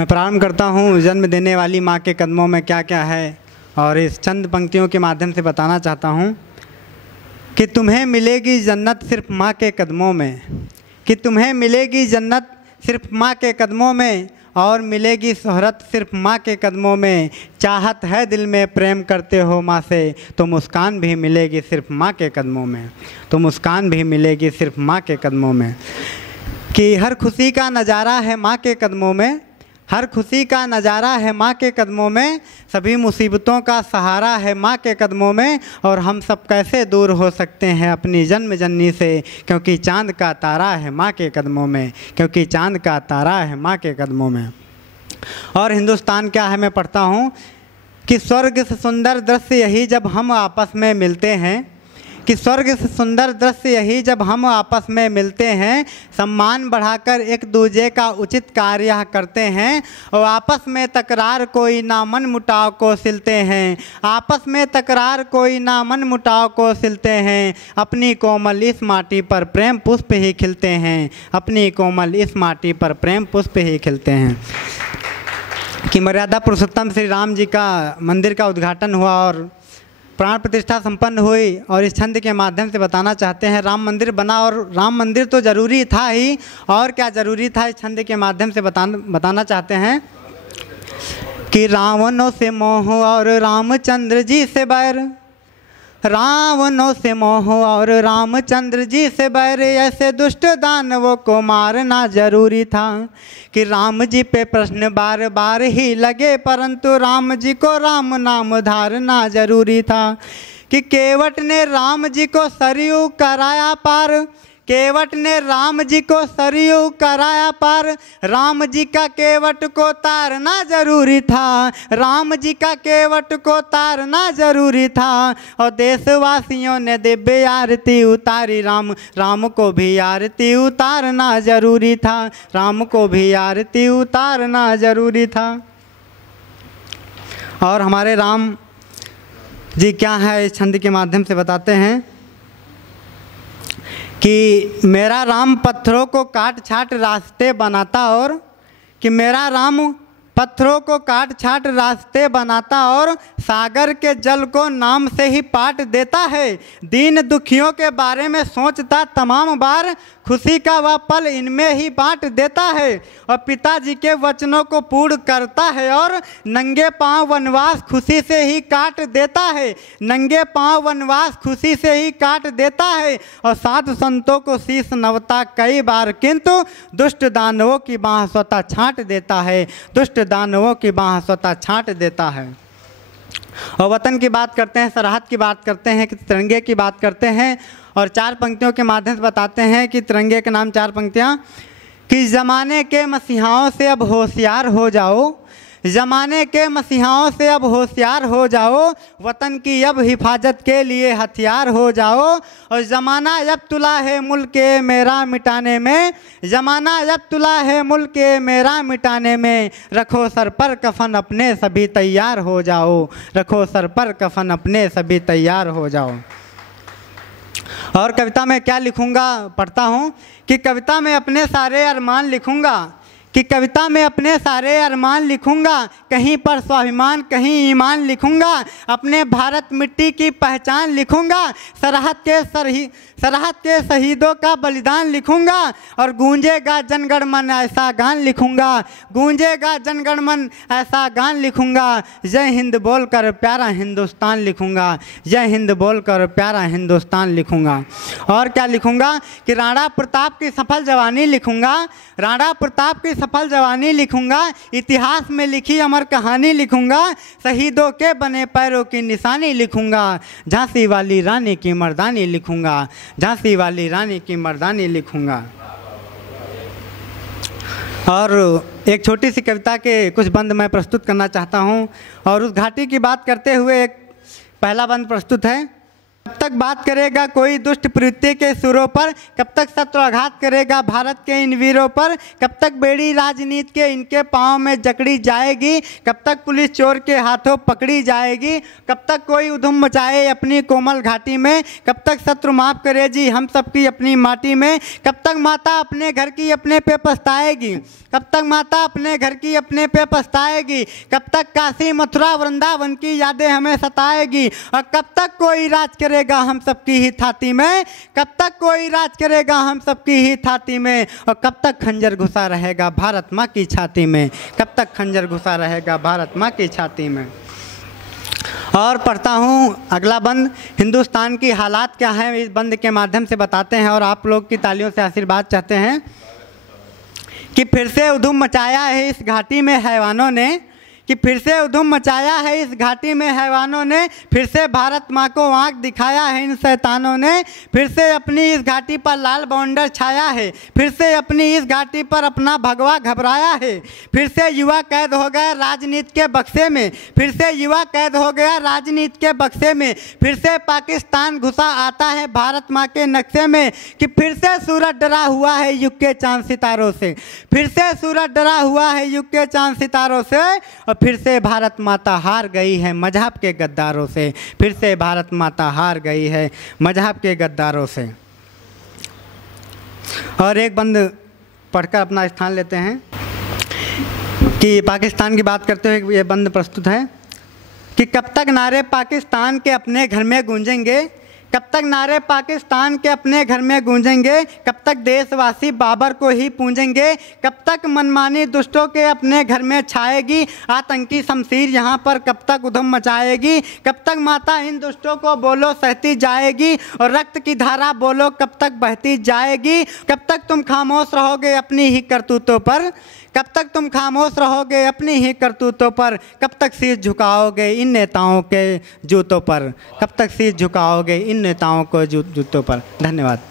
मैं प्रारंभ करता हूँ, जन्म देने वाली माँ के कदमों में क्या क्या है, और इस चंद पंक्तियों के माध्यम से बताना चाहता हूँ कि तुम्हें मिलेगी जन्नत सिर्फ माँ के कदमों में, कि तुम्हें मिलेगी जन्नत सिर्फ माँ के कदमों में, और मिलेगी शोहरत सिर्फ माँ के कदमों में। चाहत है दिल में, प्रेम करते हो माँ से, तो मुस्कान भी मिलेगी सिर्फ माँ के कदमों में, तो मुस्कान भी मिलेगी सिर्फ माँ के कदमों में। कि हर खुशी का नज़ारा है माँ के कदमों में, हर खुशी का नज़ारा है माँ के कदमों में, सभी मुसीबतों का सहारा है माँ के कदमों में। और हम सब कैसे दूर हो सकते हैं अपनी जन्म जननी से, क्योंकि चाँद का तारा है माँ के कदमों में, क्योंकि चाँद का तारा है माँ के कदमों में। और हिंदुस्तान क्या है, मैं पढ़ता हूँ कि स्वर्ग से सुंदर दृश्य यही जब हम आपस में मिलते हैं, कि स्वर्ग से सुंदर दृश्य यही जब हम आपस में मिलते हैं, सम्मान बढ़ाकर एक दूजे का उचित कार्य करते हैं, और आपस में तकरार कोई ना मन मुटाव को सिलते हैं, आपस में तकरार कोई ना मन मुटाव को सिलते हैं। अपनी कोमल इस माटी पर प्रेम पुष्प ही खिलते हैं, अपनी कोमल इस माटी पर प्रेम पुष्प ही खिलते हैं। कि मर्यादा पुरुषोत्तम श्री राम जी का मंदिर का उद्घाटन हुआ और प्राण प्रतिष्ठा संपन्न हुई, और इस छंद के माध्यम से बताना चाहते हैं राम मंदिर बना, और राम मंदिर तो ज़रूरी था ही, और क्या ज़रूरी था इस छंद के माध्यम से बताना चाहते हैं कि रावणों से मोह और रामचंद्र जी से बैर, रावणों से मोह और रामचंद्र जी से बैर, ऐसे दुष्ट दानवों को मारना जरूरी था। कि राम जी पे प्रश्न बार बार ही लगे, परंतु राम जी को राम नाम धारना जरूरी था। कि केवट ने राम जी को सरयू कराया पार, केवट ने राम जी को सरयू कराया पार, राम जी का केवट को तारना जरूरी था, राम जी का केवट को तारना जरूरी था। और देशवासियों ने दिव्य आरती उतारी, राम राम को भी आरती उतारना जरूरी था, राम को भी आरती उतारना जरूरी था। और हमारे राम जी क्या है इस छंद के माध्यम से बताते हैं कि मेरा राम पत्थरों को काट छाट रास्ते बनाता, और कि मेरा राम पत्थरों को काट छाट रास्ते बनाता, और सागर के जल को नाम से ही पाट देता है। दीन दुखियों के बारे में सोचता तमाम बार, खुशी का वह पल इनमें ही बांट देता है। और पिताजी के वचनों को पूर्ण करता है, और नंगे पांव वनवास खुशी से ही काट देता है, नंगे पांव वनवास खुशी से ही काट देता है। और साधु संतों को शीश नवता कई बार, किंतु दुष्ट दानवों की बाँह स्वतः छांट देता है, दुष्ट दानवों की बाँह स्वतः छांट देता है। और वतन की बात करते हैं, सरहद की बात करते हैं, कि तिरंगे की बात करते हैं, और चार पंक्तियों के माध्यम से बताते हैं कि तिरंगे के नाम चार पंक्तियाँ। कि ज़माने के मसीहाओं से अब होशियार हो जाओ, ज़माने के मसीहाओं से अब होशियार हो जाओ, वतन की अब हिफाजत के लिए हथियार हो जाओ। और ज़माना अब तुला है मुल्क के मेरा मिटाने में, ज़माना अब तुला है मुल्क के मेरा मिटाने में, रखो सर पर कफन अपने सभी तैयार हो जाओ, रखो सर पर कफन अपने सभी तैयार हो जाओ। और कविता में क्या लिखूँगा पढ़ता हूँ कि कविता में अपने सारे अरमान लिखूँगा, कि कविता में अपने सारे अरमान लिखूँगा, कहीं पर स्वाभिमान कहीं ईमान लिखूँगा, अपने भारत मिट्टी की पहचान लिखूँगा, सरहद के शहीदों का बलिदान लिखूँगा। और गूंजेगा जनगण मन ऐसा गान लिखूँगा, गूंजेगा जनगण मन ऐसा गान लिखूँगा, जय हिंद बोलकर प्यारा हिंदुस्तान लिखूँगा, जय हिंद बोलकर प्यारा हिंदुस्तान लिखूँगा। और क्या लिखूँगा कि राणा प्रताप की सफल जवानी लिखूँगा, राणा प्रताप की सफल जवानी लिखूँगा, इतिहास में लिखी अमर कहानी लिखूँगा, शहीदों के बने पैरों की निशानी लिखूँगा, झांसी वाली रानी की मर्दानी लिखूँगा, झांसी वाली रानी की मर्दानी लिखूँगा। और एक छोटी सी कविता के कुछ बंद मैं प्रस्तुत करना चाहता हूँ, और उस घाटी की बात करते हुए एक पहला बंद प्रस्तुत है। तक बात करेगा कोई दुष्ट प्रवृत्ति के सुरों पर, कब तक शत्रुआघात करेगा भारत के इन वीरों पर, कब तक बेड़ी राजनीति के इनके पाँव में जकड़ी जाएगी, कब तक पुलिस चोर के हाथों पकड़ी जाएगी, कब तक कोई उधम मचाए अपनी कोमल घाटी में, कब तक शत्रु माफ करे जी हम सबकी अपनी माटी में, कब तक माता अपने घर की अपने पे पछताएगी, कब तक माता अपने घर की अपने पे पछताएगी, कब तक काशी मथुरा वृंदावन की यादें हमें सताएगी, और कब तक कोई राज करेगा हम सबकी ही छाती में, कब तक कोई राज करेगा हम सबकी ही छाती में, और कब तक खंजर घुसा रहेगा भारत माँ की छाती में, कब तक खंजर घुसा रहेगा भारत माँ की छाती में। और पढ़ता हूँ अगला बंद, हिंदुस्तान की हालात क्या है इस बंद के माध्यम से बताते हैं और आप लोग की तालियों से आशीर्वाद चाहते हैं कि फिर से उधम मचाया है इस घाटी में हैवानों ने, कि फिर से उधम मचाया है इस घाटी में हैवानों ने, फिर से भारत माँ को आँख दिखाया है इन शैतानों ने, फिर से अपनी इस घाटी पर लाल बवंडर छाया है, फिर से अपनी इस घाटी पर अपना भगवा घबराया है, फिर से युवा कैद हो गया राजनीति के बक्से में, फिर से युवा कैद हो गया राजनीति के बक्से में, फिर से पाकिस्तान घुसा आता है भारत माँ के नक्शे में, कि फिर से सूरज डरा हुआ है युग के चांद सितारों से, फिर से सूरज डरा हुआ है युग के चांद सितारों से, और फिर से भारत माता हार गई है मजहब के गद्दारों से, फिर से भारत माता हार गई है मजहब के गद्दारों से। और एक बंद पढ़कर अपना स्थान लेते हैं कि पाकिस्तान की बात करते हुए ये बंद प्रस्तुत है कि कब तक नारे पाकिस्तान के अपने घर में गूंजेंगे, कब तक नारे पाकिस्तान के अपने घर में गूंजेंगे, कब तक देशवासी बाबर को ही पूजेंगे, कब तक मनमानी दुष्टों के अपने घर में छाएगी आतंकी शमशीर यहाँ पर कब तक उधम मचाएगी, कब तक माता इन दुष्टों को बोलो सहती जाएगी, और रक्त की धारा बोलो कब तक बहती जाएगी, कब तक तुम खामोश रहोगे अपनी ही करतूतों पर, कब तक तुम खामोश रहोगे अपनी ही करतूतों पर, कब तक शीश झुकाओगे इन नेताओं के जूतों पर, कब तक शीश झुकाओगे इन नेताओं को जूतों पर। धन्यवाद।